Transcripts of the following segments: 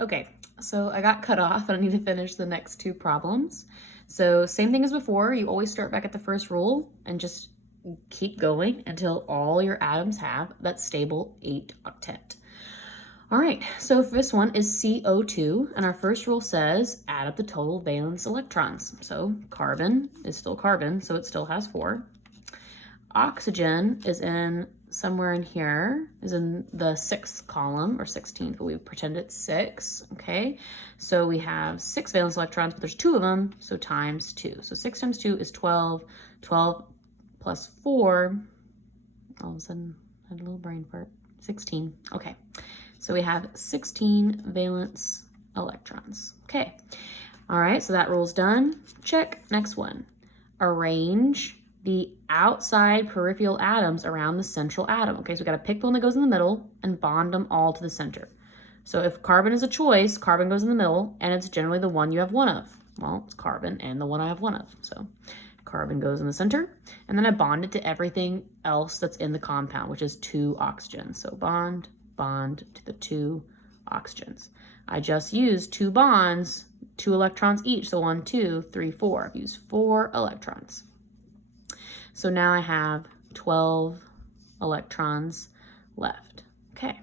Okay, so I got cut off and I need to finish the next two problems. So same thing as before, you always start back at the first rule and just keep going until all your atoms have that stable 8 octet. All right, so this one is CO2, and our first rule says add up the total valence electrons. So carbon is still carbon, so it still has 4. Oxygen is in somewhere in here, is in the 6th column, or 16th, but we pretend it's 6, okay? So we have 6 valence electrons, but there's 2 of them, so times 2. So 6 times 2 is 12. 12 plus 4, all of a sudden, I had a little brain fart. 16, okay. So we have 16 valence electrons, okay. All right, so that rule's done. Check. Next one. Arrange the outside peripheral atoms around the central atom. Okay, so we got to pick the one that goes in the middle and bond them all to the center. So if carbon is a choice, carbon goes in the middle, and it's generally the one you have one of. Well, it's carbon and the one I have one of. So carbon goes in the center, and then I bond it to everything else that's in the compound, which is 2 oxygens. So bond, bond to the 2 oxygens. I just used 2 bonds, 2 electrons each. So 1, 2, 3, 4. I've used 4 electrons. So now I have 12 electrons left. Okay,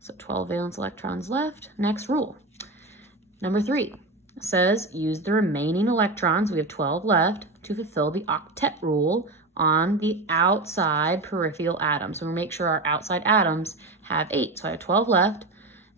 so 12 valence electrons left. Next rule. Number 3 says use the remaining electrons, we have 12 left, to fulfill the octet rule on the outside peripheral atoms. So we'll make sure our outside atoms have 8. So I have 12 left,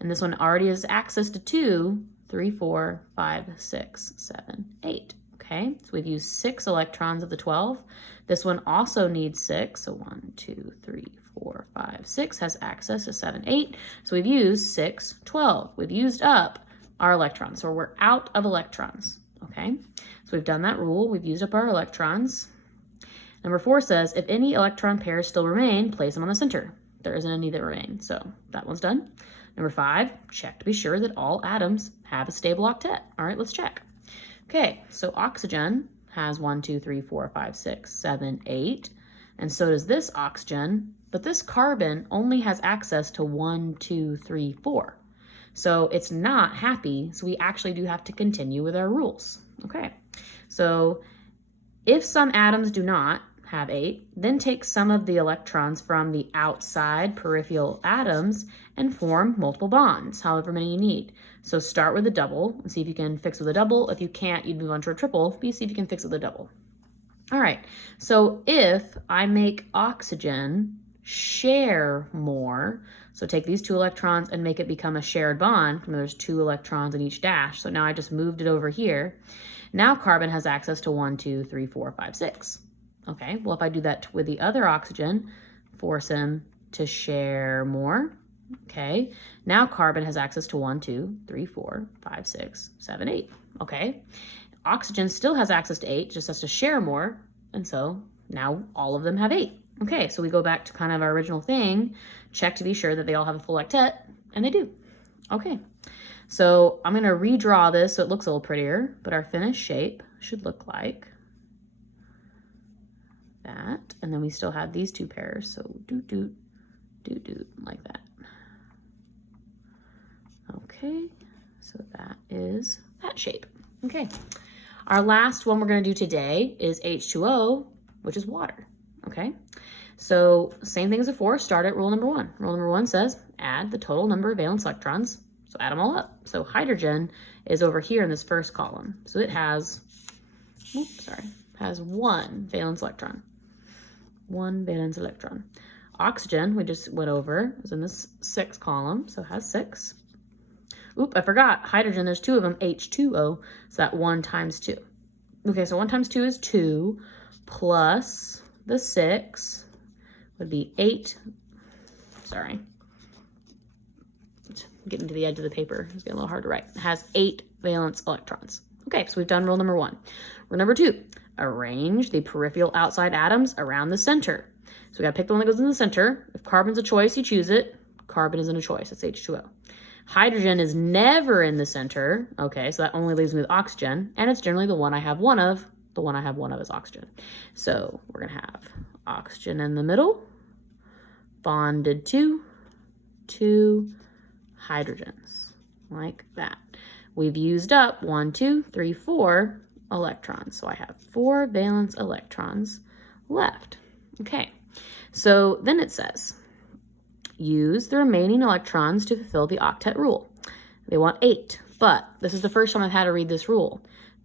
and this one already has access to 2, 3, 4, 5, 6, 7, 8. Okay, so we've used 6 electrons of the 12. This one also needs 6, so 1, 2, 3, 4, 5, 6 has access to 7, 8. So we've used 6, 12. We've used up our electrons, so we're out of electrons, okay? So we've done that rule, we've used up our electrons. Number 4 says, if any electron pairs still remain, place them on the center. There isn't any that remain, so that one's done. Number 5, check to be sure that all atoms have a stable octet. All right, let's check. Okay, so oxygen has 1, 2, 3, 4, 5, 6, 7, 8, and so does this oxygen, but this carbon only has access to 1, 2, 3, 4. So it's not happy, so we actually do have to continue with our rules. Okay, so if some atoms do not have 8, then take some of the electrons from the outside peripheral atoms and form multiple bonds, however many you need. So start with a double and see if you can fix with a double. If you can't, you'd move on to a triple, but you see if you can fix with a double. All right, so if I make oxygen share more, so take these 2 electrons and make it become a shared bond. Remember, there's 2 electrons in each dash, so now I just moved it over here. Now carbon has access to 1, 2, 3, 4, 5, 6. Okay, well, if I do that with the other oxygen, force him to share more. Okay, now carbon has access to 1, 2, 3, 4, 5, 6, 7, 8. Okay, oxygen still has access to 8, just has to share more, and so now all of them have 8. Okay, so we go back to kind of our original thing, check to be sure that they all have a full octet, and they do. Okay, so I'm gonna redraw this so it looks a little prettier, but our finished shape should look like that. And then we still have these 2 pairs, so doot, like that. Okay, so that is that shape. Okay, our last one we're gonna do today is H2O, which is water, okay? So same thing as before, start at rule number 1. Rule number 1 says add the total number of valence electrons, so add them all up. So hydrogen is over here in this first column. So it has, has 1 valence electron. 1 valence electron. Oxygen, we just went over, is in this 6th column, so it has 6. Oop, I forgot, hydrogen, there's 2 of them, H2O, so that 1 times 2. Okay, so 1 times 2 is 2, plus the 6 would be 8. Sorry. Getting to the edge of the paper. It's getting a little hard to write. It has 8 valence electrons. Okay, so we've done rule number 1. Rule number 2, arrange the peripheral outside atoms around the center. So we gotta pick the one that goes in the center. If carbon's a choice, you choose it. Carbon isn't a choice, it's H2O. Hydrogen is never in the center. Okay, so that only leaves me with oxygen, and it's generally the one I have one of. The one I have one of is oxygen. So we're gonna have oxygen in the middle, bonded to 2 hydrogens. like that. We've used up 1, 2, 3, 4 electrons. So I have 4 valence electrons left. Okay, so then it says, use the remaining electrons to fulfill the octet rule. They want 8, but this is the first time I've had to read this rule.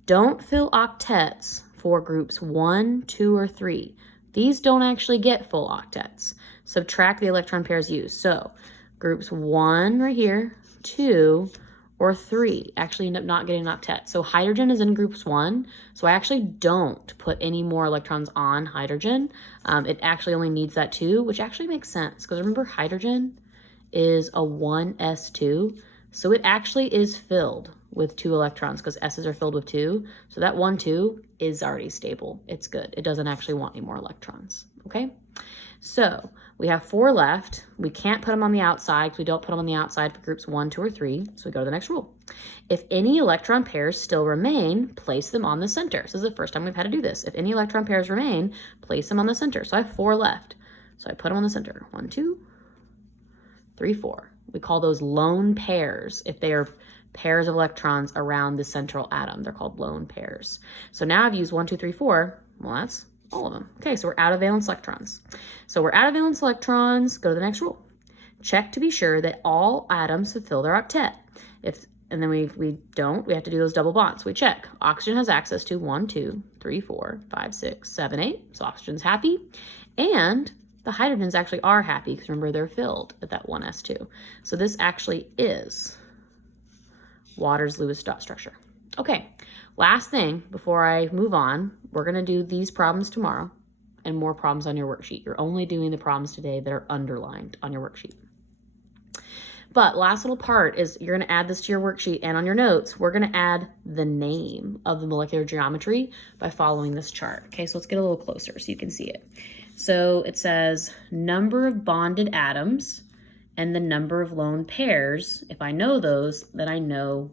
Don't fill octets for groups 1, 2, or 3. These don't actually get full octets. Subtract the electron pairs used. So groups 1 right here, 2, or 3 actually end up not getting an octet. So hydrogen is in groups 1, so I actually don't put any more electrons on hydrogen. It actually only needs that 2, which actually makes sense, because remember hydrogen is a 1s2, so it actually is filled with 2 electrons because s's are filled with 2. So that 1, 2 is already stable. It's good. It doesn't actually want any more electrons, okay? So we have 4 left. We can't put them on the outside because we don't put them on the outside for groups 1, 2, or 3. So we go to the next rule. If any electron pairs still remain, place them on the center. This is the first time we've had to do this. If any electron pairs remain, place them on the center. So I have 4 left. So I put them on the center. 1, 2, 3, 4. We call those lone pairs if they are pairs of electrons around the central atom. They're called lone pairs. So now I've used 1, 2, 3, 4. Well, that's all of them. Okay, so we're out of valence electrons. So we're out of valence electrons. Go to the next rule. Check to be sure that all atoms fulfill their octet. And then we don't, we have to do those double bonds. We check. Oxygen has access to 1, 2, 3, 4, 5, 6, 7, 8. So oxygen's happy. And the hydrogens actually are happy because remember they're filled at that 1s2. So this actually is water's Lewis dot structure. Okay, last thing before I move on, we're going to do these problems tomorrow and more problems on your worksheet. You're only doing the problems today that are underlined on your worksheet. But last little part is you're going to add this to your worksheet, and on your notes, we're going to add the name of the molecular geometry by following this chart. Okay, so let's get a little closer so you can see it. So it says number of bonded atoms and the number of lone pairs. If I know those, then I know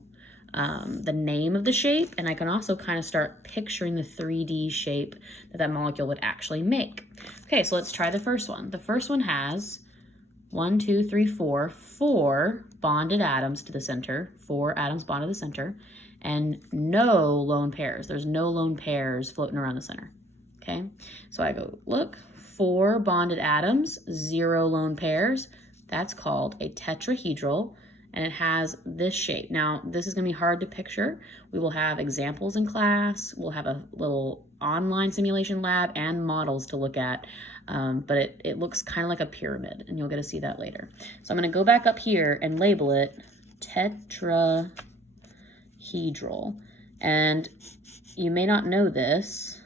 the name of the shape, and I can also kind of start picturing the 3D shape that molecule would actually make. Okay, so let's try the first one. The first one has 1, 2, 3, 4 bonded atoms to the center, 4 atoms bonded to the center, and no lone pairs. There's no lone pairs floating around the center. Okay, so I go, look, 4 bonded atoms, 0 lone pairs. That's called a tetrahedral, and it has this shape. Now, this is going to be hard to picture. We will have examples in class. We'll have a little online simulation lab and models to look at, but it looks kind of like a pyramid, and you'll get to see that later. So I'm going to go back up here and label it tetrahedral. And you may not know this,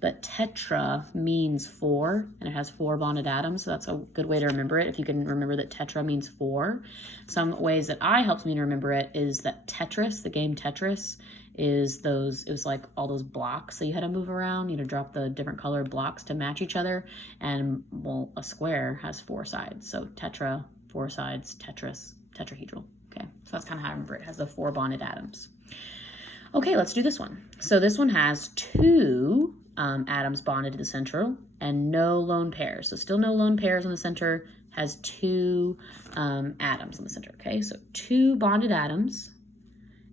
but tetra means 4, and it has 4 bonded atoms, so that's a good way to remember it, if you can remember that tetra means 4. Some ways that helped me to remember it is that Tetris, the game Tetris, is it was like all those blocks that you had to move around, you had to drop the different colored blocks to match each other, and well, a square has 4 sides, so tetra, 4 sides, Tetris, tetrahedral. Okay, so that's kind of how I remember it. It has the 4 bonded atoms. Okay, let's do this one. So this one has 2 atoms bonded to the central and no lone pairs. So still no lone pairs on the center, has 2 atoms on the center. Okay, so 2 bonded atoms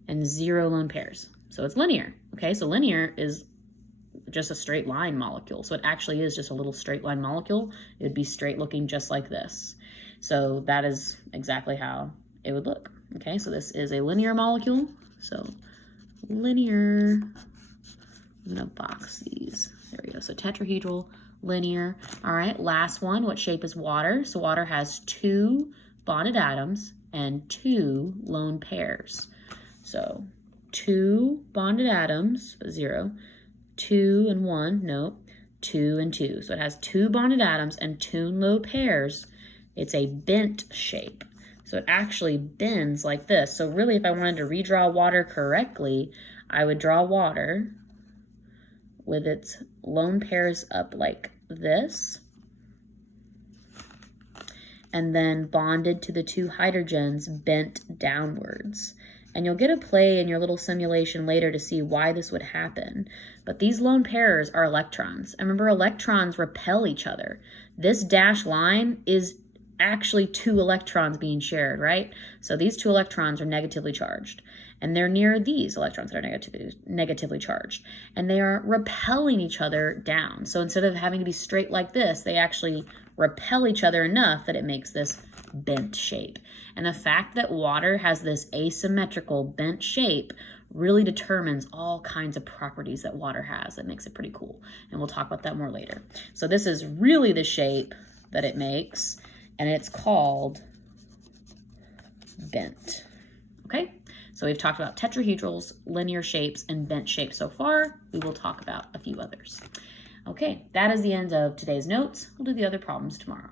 and 0 lone pairs. So it's linear. Okay, so linear is just a straight line molecule. So it actually is just a little straight line molecule. It would be straight looking just like this. So that is exactly how it would look. Okay, so this is a linear molecule. So linear. I'm gonna box these. There we go. So tetrahedral, linear. All right, last one. What shape is water? So water has 2 bonded atoms and 2 lone pairs. So 2 bonded atoms, 0, 2 and 1, no, 2 and 2. So it has 2 bonded atoms and 2 lone pairs. It's a bent shape. So it actually bends like this. So really, if I wanted to redraw water correctly, I would draw water with its lone pairs up like this, and then bonded to the 2 hydrogens bent downwards. And you'll get a play in your little simulation later to see why this would happen. But these lone pairs are electrons. And remember, electrons repel each other. This dashed line is actually 2 electrons being shared, right? So these 2 electrons are negatively charged, and they're near these electrons that are negatively charged, and they are repelling each other down. So instead of having to be straight like this, they actually repel each other enough that it makes this bent shape. And the fact that water has this asymmetrical bent shape really determines all kinds of properties that water has. That makes it pretty cool. And we'll talk about that more later. So this is really the shape that it makes, and it's called bent. Okay, so we've talked about tetrahedrals, linear shapes, and bent shapes so far. We will talk about a few others. Okay, that is the end of today's notes. We'll do the other problems tomorrow.